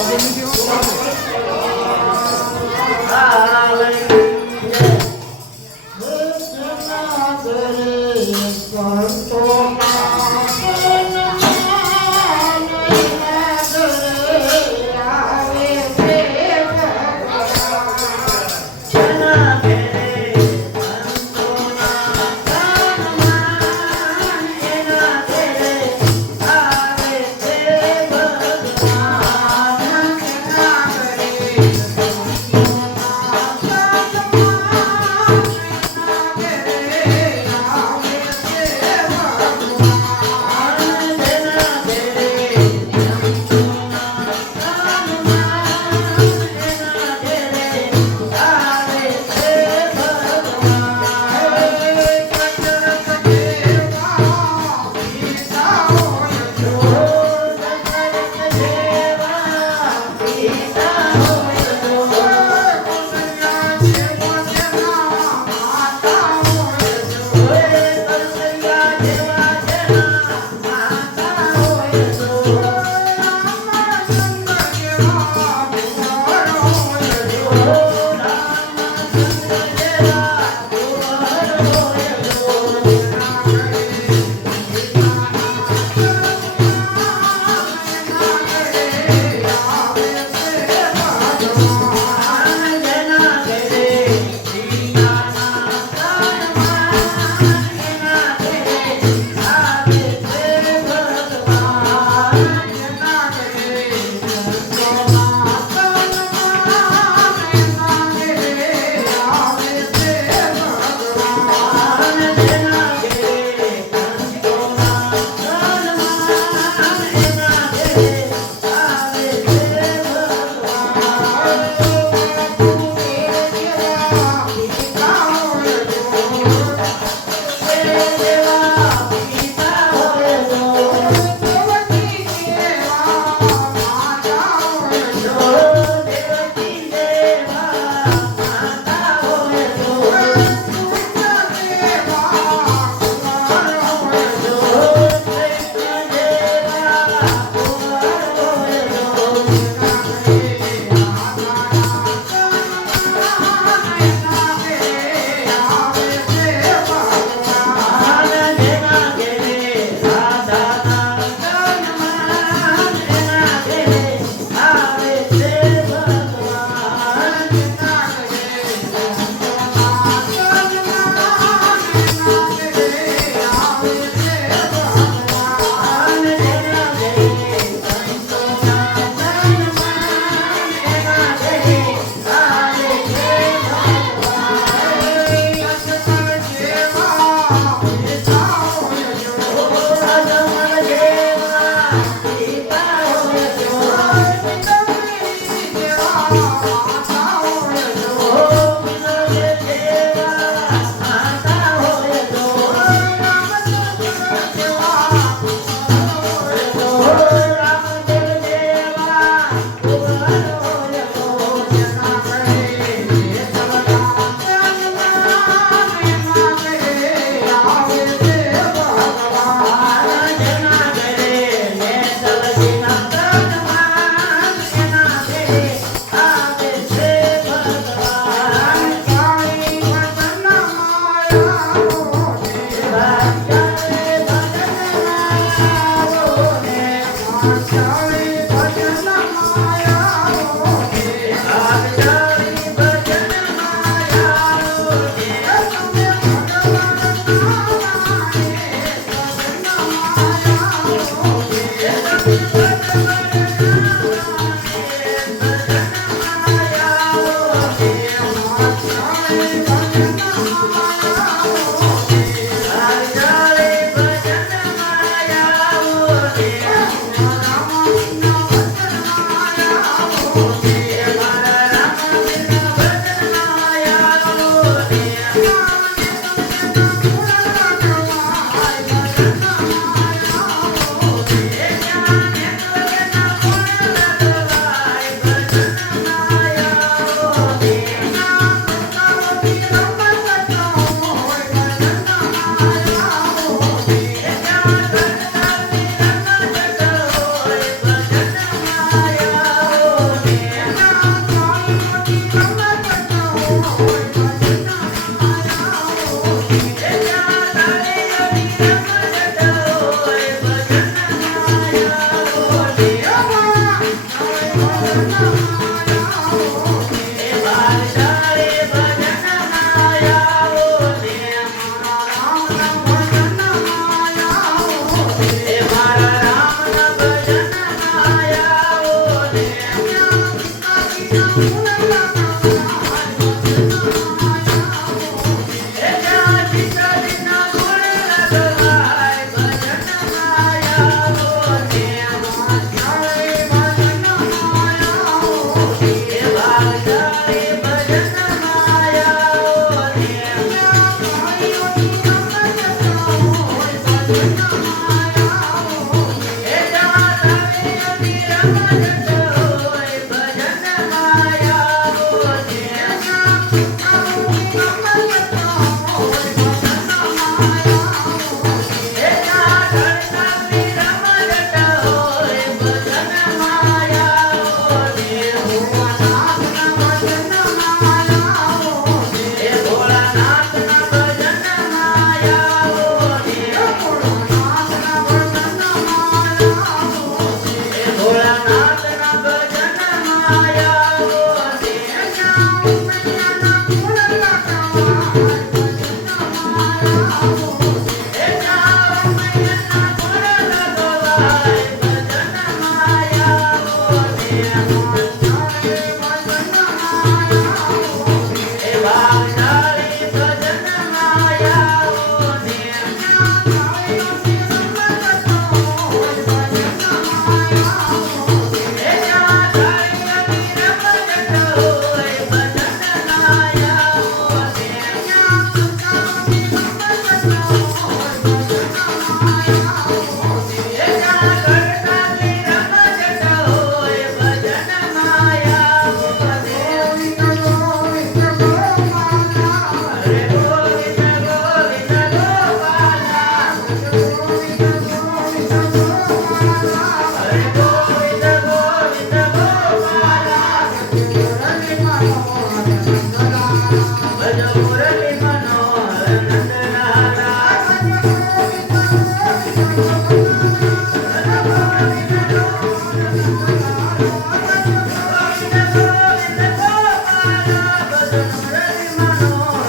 Okay, let me do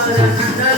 Hare